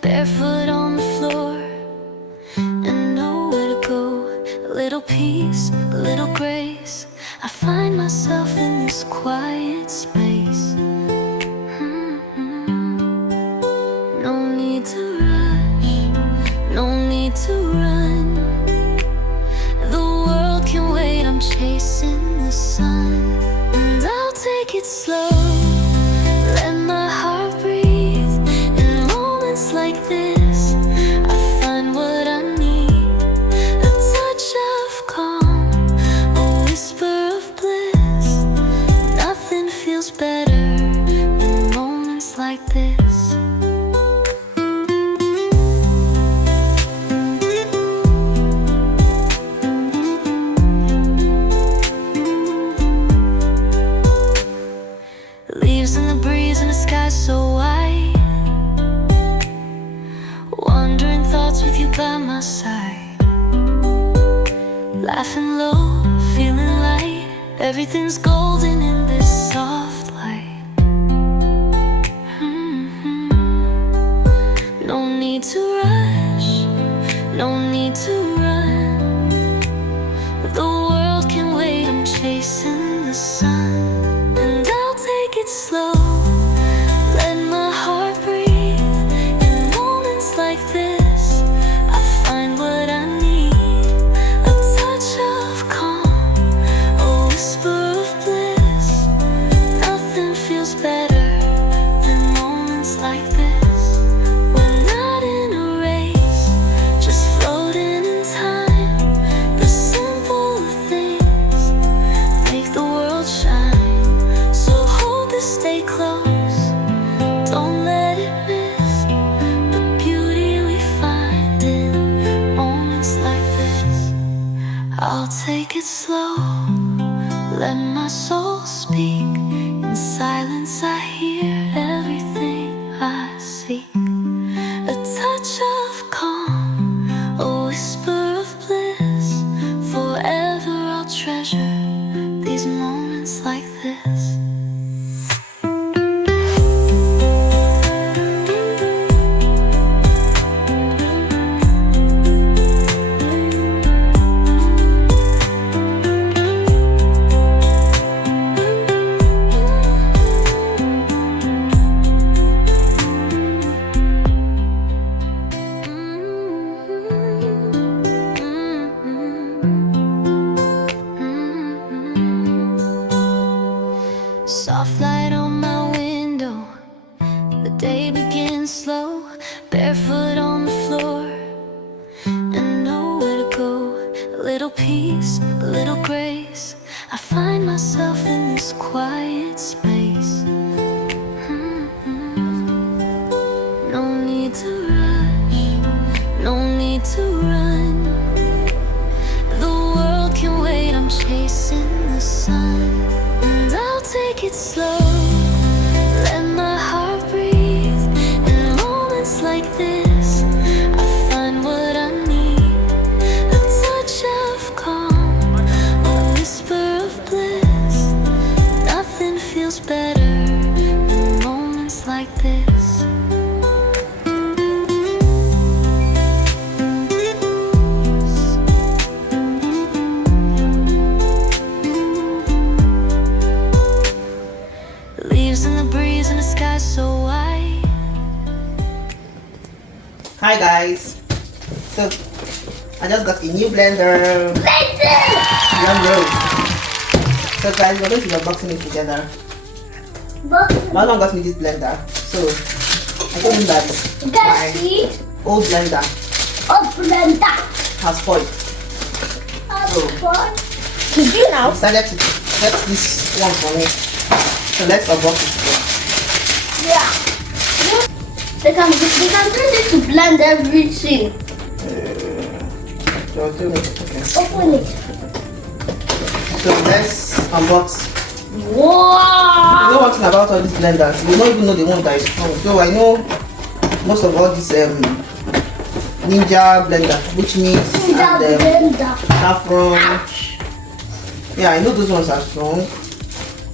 barefoot on the floor, and nowhere to go. A little peace, a little grace. I find myself in this quiet space. No need to rush, no need to run. The world can wait, I'm chasing the sun. And I'll take it slow, let my heart breathe. In moments like this, I find what I need. A touch of calm, a whisper of bliss. Nothing feels better in moments like this. Leaves in the breeze and the sky so wide. Wandering thoughts with you by my side. Laughing low, feeling light. Everything's golden in this soft light. No need to rush, no need to run. The world can wait, I'm chasing the sun. And I'll take it slow, let my heart breathe. In moments like this, I find what I need. A touch of calm, a whisper of bliss. Nothing feels better than moments like this. We're not in a race, just floating in time. The simple things make the world shine. So hold this, stay close, don't let it miss the beauty we find in moments like this. I'll take it slow, let my soul speak. In silence I hear everything I seek. A touch of calm, a whisper of bliss. Forever I'll treasure these moments like this. Soft light on my window, the day begins slow. Barefoot on the floor, and nowhere to go. A little peace, a little grace. I find myself in this quiet space. No need to rush, no need to run. The world can wait, I'm chasing the sun. And I'll take it slow, let my heart breathe. In moments like this, I find what I need. A touch of calm, a whisper of bliss. Nothing feels better in moments like this. Leaves in the breeze and the sky so wide. Hi guys, so I just got a new blender. Yummy. So guys, we're going to be unboxing it together. My mom got me this blender, so I told him that my old blender has spoiled. So Did you I know? decided to get this one for me. So let's unbox it together. Yeah. They can turn it to blend everything. So tell me, okay. Open it. So let's unbox. Wow. You know one thing about all these blenders, you don't even know the one that is strong. So I know most of all these Ninja blender, which means saffron. Yeah, I know those ones are strong.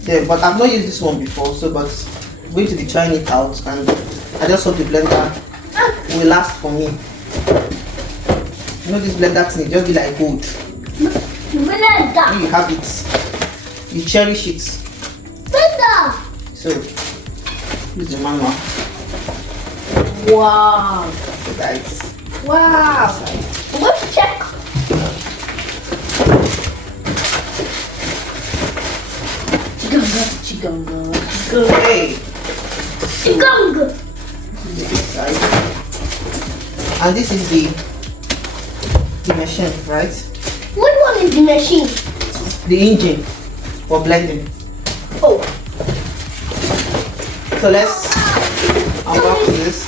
Yeah, but I've not used this one before, so but I'm going to be trying it out, and I just hope the blender will last for me. You know this blender thing, just be like gold. Blender. When you have it, you cherish it. Blender. So, use the manual. Wow. So guys, Wow. Let's check. Chiganga. hey, Chiganga. this side, and this is the machine, right? Which one is the machine? The engine for blending. Oh. So let's unbox this.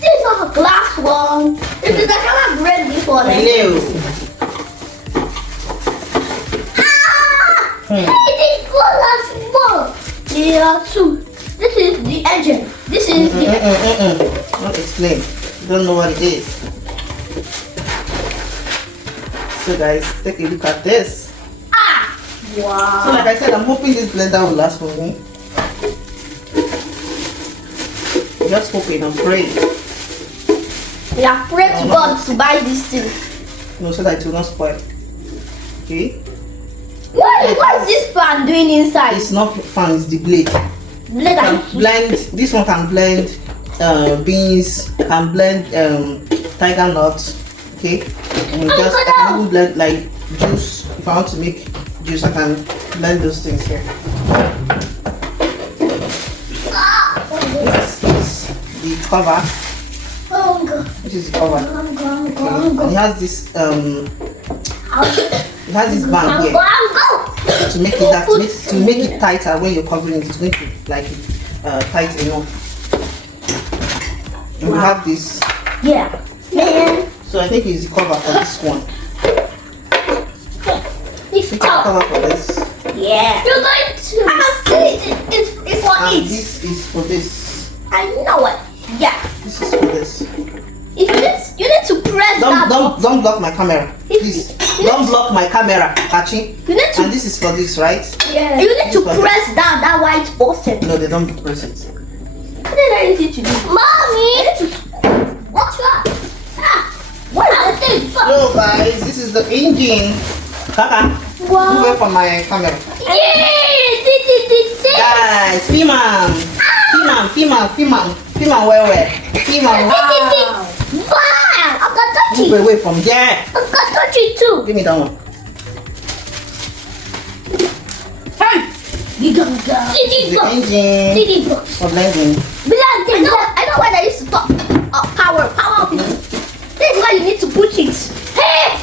This is not a glass one. This is the kind of bread before. Hello. Hey, this glass one. There are two. This is the engine. This is the. Don't explain. You don't know what it is. So guys, take a look at this. Wow. So like I said, I'm hoping this blender will last for me. Just hoping and praying. We are praying to God to buy this thing. No, so that it will not spoil. Okay? What is this fan doing inside? It's not fan, it's the blade. Blade Can and blend, this one can blend beans, can blend tiger nuts. Okay? And I can even blend like juice. If I want to make juice, I can blend those things here. This is the cover. Oh God. This is the cover. Okay. And it has this band here to make it to make it tighter when you're covering it. It's going to like tight enough. And we have this. Yeah. Man. So I think it's the cover for this one. It's It's the tough. cover for this. Yeah. You're going to. I can see it. It's for And it. this is for this. I know it. Yeah. This is for this. If you need to press that. Don't block my camera. Please. Don't block my camera, Kachi. You need to. And this is for this, right? Yeah. You need to press down that white button. No, they don't press it. What did I need to do? Mommy. What's that? What are the things? So guys, this is the engine. Kaka, move away from my camera. Yeah. Guys, Fiman, where? Fiman, wow. Wow. I can touch Move it. away from there. I can touch it too. Give me that one. Hey. The engine for blending. I know when I used to talk. Power of it. This is why you need to put it. Hey.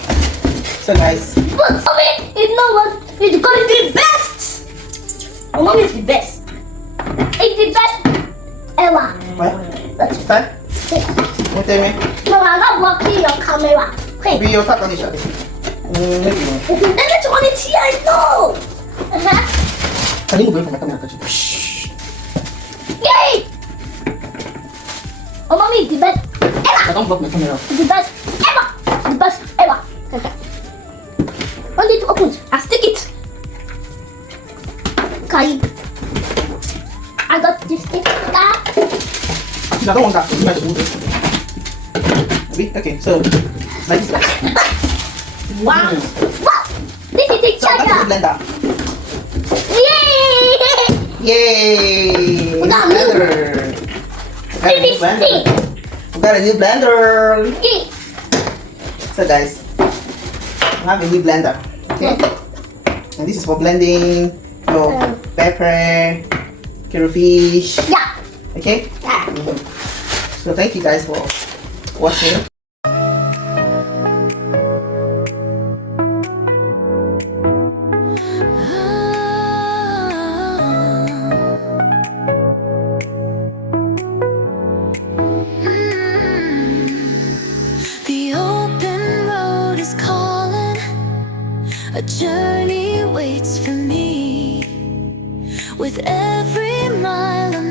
So guys, But mommy, you know what? It's gonna be the best. Mommy is the best. It's the best ever. what? Start. What do you mean? No, I'm not blocking your camera. Hey. Be your cut on the shot. Maybe no. And it's on it here, I know. Can you move away from my camera, Kachi? Shh. Yay! Oh, mommy, it's the best ever. Don't block my camera. It's the best ever. The best ever. Only to open. I stick it. Okay. I got this sticker. I don't want that. You guys move it. Okay, so like this. Wow. Wow. This is the So that's the charger. blender. Yay! Yay! We got a blender. We got a new blender. So guys, we have a new blender. Okay? And this is for blending your pepper, fish. Yeah. Okay? Yeah. So thank you guys for watching. The open road is calling, a journey waits for me. With every mile a